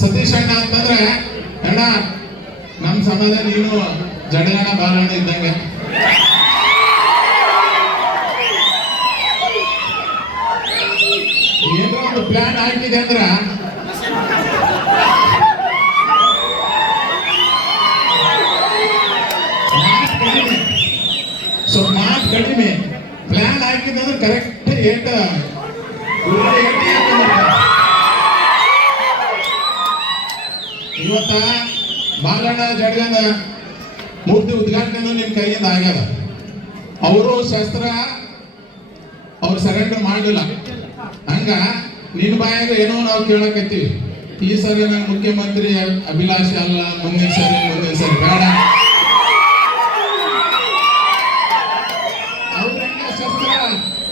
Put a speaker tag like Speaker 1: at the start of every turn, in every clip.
Speaker 1: ಸತೀಶ್ ಅಣ್ಣ ಅಂತಂದ್ರೆ ಅಣ್ಣ ನಮ್ಮ ಸಮಾಜ ನೀನು ಜಡಗಣ ಬಾಲಣ್ಣ ಇದ್ದಂಗೆ. ಏನೋ ಒಂದು ಪ್ಲಾನ್ ಹಾಕಿದೆ ಅಂದ್ರ ಸೊ ಮಾತ್ ಕಡಿಮೆ. ಪ್ಲಾನ್ ಹಾಕಿದೆ ಅಂದ್ರೆ ಕರೆಕ್ಟ್ ಏಟ ಇವತ್ತ ಬಾಲಣ್ಣ ಜಡ್ಗನ ಮೂರ್ತಿ ಉದ್ಘಾಟನೆ ನಿಮ್ ಕೈಯಿಂದ ಆಗ್ಯದ. ಅವರು ಶಸ್ತ್ರ ಅವ್ರು ಸರೆಂಡರ್ ಮಾಡಲಿಲ್ಲ. ಹಂಗ ನಿನ್ ಬಾಯಾಗ ಏನೋ ನಾವು ಕೇಳಕತ್ತೀವಿ. ಈ ಸರಿ ನಾನು ಮುಖ್ಯಮಂತ್ರಿ ಅಭಿಲಾಷೆ ಅಲ್ಲ, ಮುಂದಿನ ಸರಿ ಮುಂದಿನ ಸರಿ ಬೇಡ. ಶಸ್ತ್ರ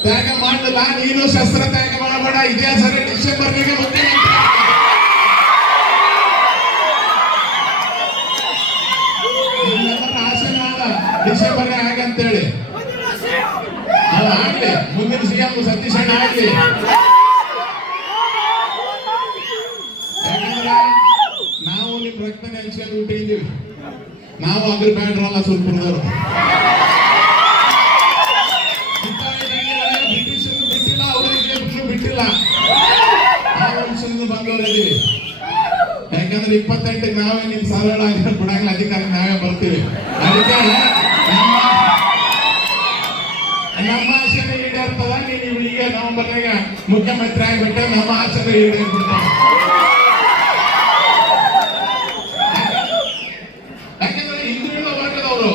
Speaker 1: ತ್ಯಾಗ ಮಾಡಲಿಲ್ಲ, ನೀನು ಶಸ್ತ್ರ ತ್ಯಾಗ ಮಾಡಬೇಡ, ಇದೇ ಸರಿ ಡಿಸೆಂಬರ್ಗೆ ಮುಖ್ಯಮಂತ್ರಿ ಆಗಂತೇಳಿ ಅದು ಆಗ್ಲಿ. ಮುಂದಿನ ಸಿಎಂ ಸತೀಶ್ ಅಣ್ಣ ಆಗ್ಲಿ. ನಾವು ನಿಮ್ ರಕ್ತ ನೆನ್ಸ್ಕೊಂಡು ಹುಟ್ಟಿದ್ದೀವಿ ನಾವು ಅದ್ರ ಬ್ಯಾಡ್ರಲ್ಲ ಬ್ರಿಟಿಷರು ಬಿಟ್ಟಿಲ್ಲ ಬಿಟ್ಟಿಲ್ಲ. ಯಾಕಂದ್ರೆ ಇಪ್ಪತ್ತೆಂಟಕ್ಕೆ ನಾವೇ ನಿಮ್ ಸರಳ ಬಿಡಂಗಿಲ್ಲ. ಅಧಿಕಾರ ನಾವೇ ಬರ್ತೀವಿ. ಅದಕ್ಕೆ ಈಗ ನವೆಂಬರ್ನಾಗ ಮುಖ್ಯಮಂತ್ರಿ ಆಗ್ಬಿಟ್ಟೆ ನಮ್ಮ ಆಸೆನೇ ಈಡೇರ್ಬಿಡ್ತಾವ ಯಾಕಂದ್ರೆ ಹಿಂದುಳಿದ ವರ್ಗದವರು,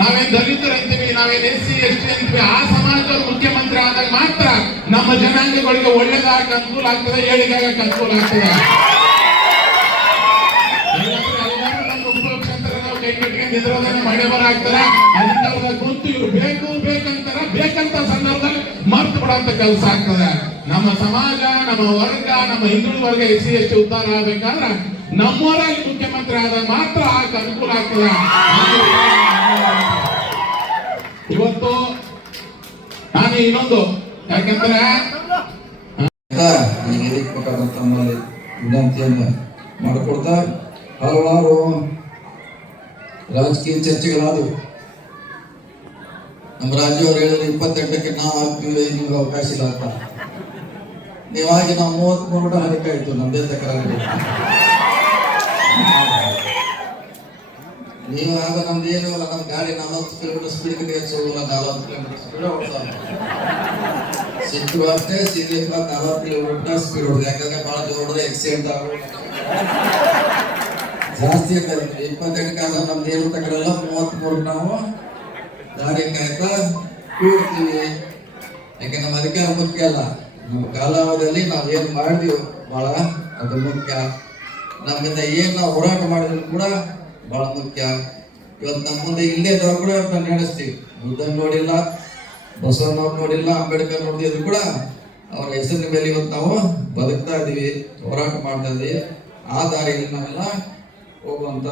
Speaker 1: ನಾವೇನ್ ದಲಿತರಂತೀವಿ ನಾವೇನ್ ಎಸ್ ಸಿ ಎಸ್ ಟಿ ಅಂತೀವಿ, ಆ ಸಮಾಜದವ್ರು ಮುಖ್ಯಮಂತ್ರಿ ಆದಾಗ ಮಾತ್ರ ನಮ್ಮ ಜನಾಂಗಗಳಿಗೆ ಒಳ್ಳೇದಾಗ ಅನುಕೂಲ ಆಗ್ತದೆ ಏಳಿಗೆಯಾಗಕ್ಕೆ ಅನುಕೂಲ ಆಗ್ತದೆ. ಉಪಕ್ಷೇತ್ರ ನಾವು ಕೈ ಕಟ್ಕೊಂಡು ನಿದ್ರೋದನ್ನ ಮಳೆ ಬರ ಇವ್ರು ಬಿಡಂತ ಕೆಲಸ ಆಗ್ತದೆ. ನಮ್ಮ ಸಮಾಜ, ನಮ್ಮ ವರ್ಗ, ನಮ್ಮ ಹಿಂದುಳಿದ ವರ್ಗ ಎಸ್ ಸಿ ಎಸ್ ಟಿ ಉದ್ಧಾರ ಆಗ್ಬೇಕಾದ್ರೆ ನಮ್ಮೂರಲ್ಲಿ ಮುಖ್ಯಮಂತ್ರಿ ಆದಾಗ ಮಾತ್ರ ಆಗ ಅನುಕೂಲ ಆಗ್ತದೆ. ಇವತ್ತು ನಾನು ಇನ್ನೊಂದು. ಯಾಕಂದ್ರೆ
Speaker 2: ನಮ್ಮಲ್ಲಿ ಮಾಡಿಕೊಡ್ತಾ, ಹಲವಾರು ರಾಜಕೀಯ ಚರ್ಚೆಗಳಾದವು. ನಮ್ಮ ರಾಜ್ಯವ್ರು ಹೇಳಿದ್ರೆ ಇಪ್ಪತ್ತೆಂಟಕ್ಕೆ ನಾವು ಆಗ್ತೀವಿ ನಿಮ್ಗೆ ಅವಕಾಶ ಇಲ್ಲ ಅಂತ. ನೀವಾಗಿ ನಾವು ಮೂವತ್ಮೂರು ಹರಿಕಾಯ್ತು, ನಮ್ದೇ ತಕರಾರು ನೀವು ಆಗ ನಮ್ದು ಏನು ಇಲ್ಲ ನಮ್ಮ ಗಾಡಿ ನಲವತ್ತು ಕಿಲೋಮೀಟರ್ ಸ್ಪೀಡ್ ತೆಗೆಸೋಲ್ಲ ನಲವತ್ತು ಕಿಲೋಮೀಟರ್ ಸ್ಪೀಡ್ ಓಡ್ತಾವೆ ಸಿಟ್ಟು ಅಷ್ಟೇ, ಸಿಗ್ಲಿಕ್ಕೆ ನಲವತ್ತು ಕಿಲೋಮೀಟರ್ ಸ್ಪೀಡ್ ಹೊಡೆದು ಯಾಕಂದ್ರೆ ಭಾಳ ಜೋರದ ಎಕ್ಸಿಡೆಂಟ್ ಆಗೋದು. ಜಾಸ್ತಿ ಇರ್ತದೆ ಇಪ್ಪತ್ತೆಂಟು ಕಾಲ ನಮ್ದು ಏನು ತಗೊಳ್ಳಲ್ಲ ಮೂವತ್ಮೂರು ನಾವು ದಾರಿ ಕಾಯ್ತಾ ಕೂಡ್ತೀವಿ ಯಾಕೆ ನಮ್ಮ ಅಧಿಕಾರ ಮುಖ್ಯ ಅಲ್ಲ. ನಮ್ಮ ಕಾಲಾವಧಿಯಲ್ಲಿ ನಾವು ಏನು ಮಾಡಿದೀವಿ ಬಹಳ ಅದು ಮುಖ್ಯ. ನಮ್ಮಿಂದ ಏನು ನಾವು ಹೋರಾಟ ಮಾಡಿದ್ರು ಕೂಡ ಬಹಳ ಮುಖ್ಯ. ಇವತ್ತು ನಮ್ಮ ಮುಂದೆ ಇಲ್ಲೇ ಇದ್ದವ್ರು ಕೂಡ ನಾವು ನಡೆಸ್ತೀವಿ. ಬುದ್ಧನ್ ನೋಡಿಲ್ಲ ಬಸವಣ್ಣವ್ರು ನೋಡಿಲ್ಲ, ಅಂಬೇಡ್ಕರ್ ನೋಡಿದ್ರು ಕೂಡ ಅವರ ಹೆಸರಿನ ಮೇಲೆ ಇವತ್ತು ನಾವು ಬದುಕ್ತಾ ಇದ್ದೀವಿ ಹೋರಾಟ ಮಾಡ್ತಾ ಇದ್ದೀವಿ ಆ ದಾರಿಯಲ್ಲಿ ನಾವೆಲ್ಲ ಹೋಗುವಂತ